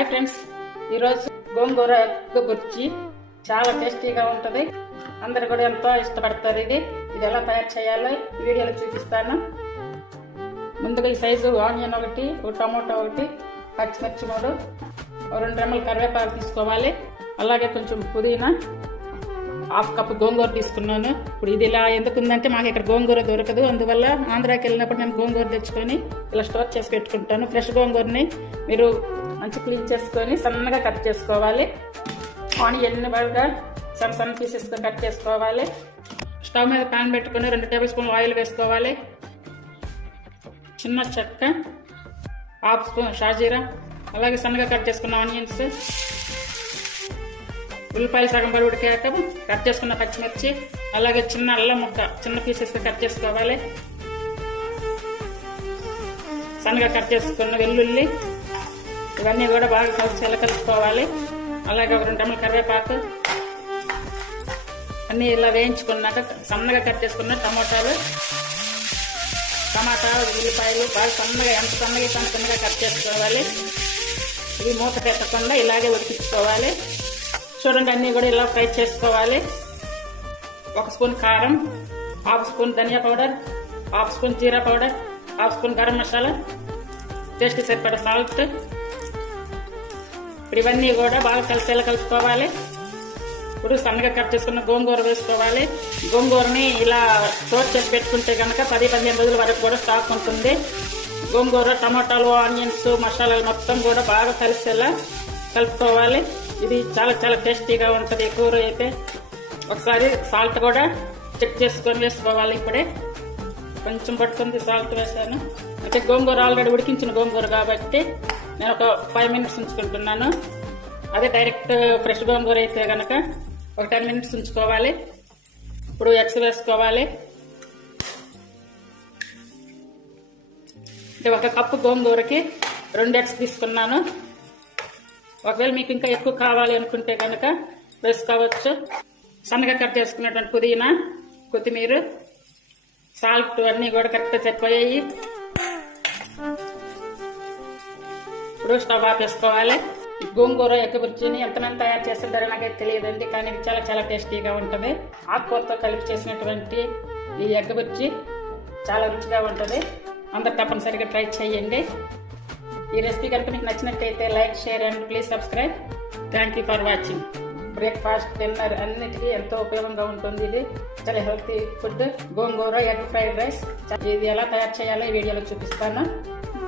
Hi friends. ఈరోజు గోంగూర egg చాలా టేస్టీగా ఉంటుంది. అందరు కూడా ఎంతో ఇష్టపడతారు ఇది. ఇది ఎలా తయారు చేయాలో వీడియోలో చూపిస్తాను. ముందుగా ఈ సైజు ఆనియన్ ఒకటి టమోటో టమాటో ఒకటి పచ్చిమిర్చి మూడు ఓ రెండు రెమ్మల కరివేపాకు తీసుకోవాలి. అలాగే కొంచెం పుదీనా హాఫ్ కప్ గోంగూర తీసుకున్నాను. ఇప్పుడు ఇది ఇలా ఎందుకు ఉందంటే మాకు ఇక్కడ గోంగూర దొరకదు. అందువల్ల ఆంధ్రాకి వెళ్ళినప్పుడు నేను గోంగూర తెచ్చుకొని ఇలా స్టోర్ చేసి పెట్టుకుంటాను. ఫ్రెష్ గోంగూరని మీరు మంచి క్లీన్ చేసుకొని సన్నగా కట్ చేసుకోవాలి. ఆనియన్ బాగా సన్న సన్న పీసెస్తో కట్ చేసుకోవాలి. స్టవ్ మీద ప్యాన్ పెట్టుకొని రెండు టేబుల్ స్పూన్ ఆయిల్ వేసుకోవాలి. చిన్న చెక్క హాఫ్ స్పూన్ షాజీరా అలాగే సన్నగా కట్ చేసుకున్న ఆనియన్స్ ఉల్లిపాయలు సగం పడి ఉడికాక కట్ చేసుకున్న పచ్చిమిర్చి అలాగే చిన్న అల్లం ముక్క చిన్న పీసెస్ కట్ చేసుకోవాలి. సన్నగా కట్ చేసుకున్న వెల్లుల్లి ఇవన్నీ కూడా బాగా కలిసి కలుపుకోవాలి. అలాగే ఒక రెండు టమాటాలు కరివేపాకు. అన్నీ ఇలా వేయించుకున్నాక సన్నగా కట్ చేసుకున్న టమాటాలు. టమాటా ఉల్లిపాయలు బాగా సన్నగా ఎంత సన్నగా అయితే సన్నగా కట్ చేసుకోవాలి. ఇవి మూత పెట్టకుండా ఇలాగే ఉడికించుకోవాలి. చూడండి అన్నీ కూడా ఇలా ఫ్రై చేసుకోవాలి. ఒక స్పూన్ కారం హాఫ్ స్పూన్ ధనియా పౌడర్ హాఫ్ స్పూన్ జీరా powder half spoon garam masala taste సరిపడ సాల్ట్ ఇప్పుడు ఇవన్నీ కూడా బాగా కలిసేలా కలుపుకోవాలి. ఇప్పుడు సన్నగా కట్ చేసుకున్న గోంగూర వేసుకోవాలి. గోంగూరని ఇలా స్టోర్ చేసి పెట్టుకుంటే కనుక పది పదిహేను రోజుల వరకు కూడా స్టాక్ ఉంటుంది. గోంగూర టమాటాలు ఆనియన్స్ మసాలాలు మొత్తం కూడా బాగా కలిసేలా కలుపుకోవాలి. ఇది చాలా చాలా టేస్టీగా ఉంటుంది కూర అయితే. ఒకసారి సాల్ట్ కూడా చెక్ చేసుకొని వేసుకోవాలి ఇప్పుడే. కొంచెం పట్టుకుంది సాల్ట్ వేసాను. అంటే గోంగూర ఆల్రెడీ ఉడికించిన గోంగూర కాబట్టి నేను ఒక ఫైవ్ మినిట్స్ ఉంచుకుంటున్నాను. అదే డైరెక్ట్ ఫ్రెష్ గోంగూర అయితే కనుక ఒక టెన్ మినిట్స్ ఉంచుకోవాలి. ఇప్పుడు ఎగ్స్ వేసుకోవాలి. అంటే ఒక కప్పు గోంగూరకి రెండు ఎగ్స్ తీసుకున్నాను. ఒకవేళ మీకు ఇంకా ఎక్కువ కావాలి అనుకుంటే కనుక వేసుకోవచ్చు. సన్నగా కట్ చేసుకున్నటువంటి పుదీనా కొత్తిమీర సాల్ట్ అన్నీ కూడా కరెక్ట్గా సరిపోయాయి ఇప్పుడు స్టవ్ ఆపేసుకోవాలి గోంగూర ఎక్కబుర్చిని ఎంతమంది తయారు చేస్తుంటారో నాకైతే తెలియదండి కానీ ఇది చాలా చాలా టేస్టీగా ఉంటుంది. ఆకుకూరతో కలిపి చేసినటువంటి ఈ ఎగ్గబుర్చి చాలా రుచిగా ఉంటుంది. అందరు తప్పనిసరిగా ట్రై చేయండి. ఈ రెసిపీ కనుక మీకు నచ్చినట్టయితే like share and please subscribe. Thank you for watching breakfast dinner అన్నిటికీ ఎంతో ఉపయోగంగా ఉంటుంది ఇది. చాలా healthy food gongura egg fried rice. ఇది ఎలా తయారు చేయాలో ఈ వీడియోలో చూపిస్తాను.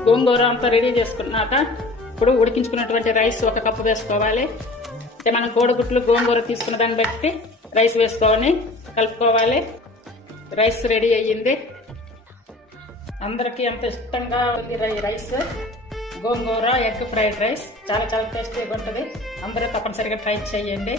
గోంగూర అంతా రెడీ చేసుకున్నాక ఇప్పుడు ఉడికించుకున్నటువంటి రైస్ ఒక కప్పు వేసుకోవాలి. అంటే మనం కోడిగుట్లు గోంగూర తీసుకున్న దాన్ని బట్టి రైస్ వేసుకొని కలుపుకోవాలి. రైస్ రెడీ అయ్యింది. అందరికీ ఎంత ఇష్టంగా ఉంది రై- rice? Gongura egg fried rice. చాలా చాలా టేస్టీగా ఉంటుంది. అందరూ తప్పనిసరిగా ట్రై చేయండి.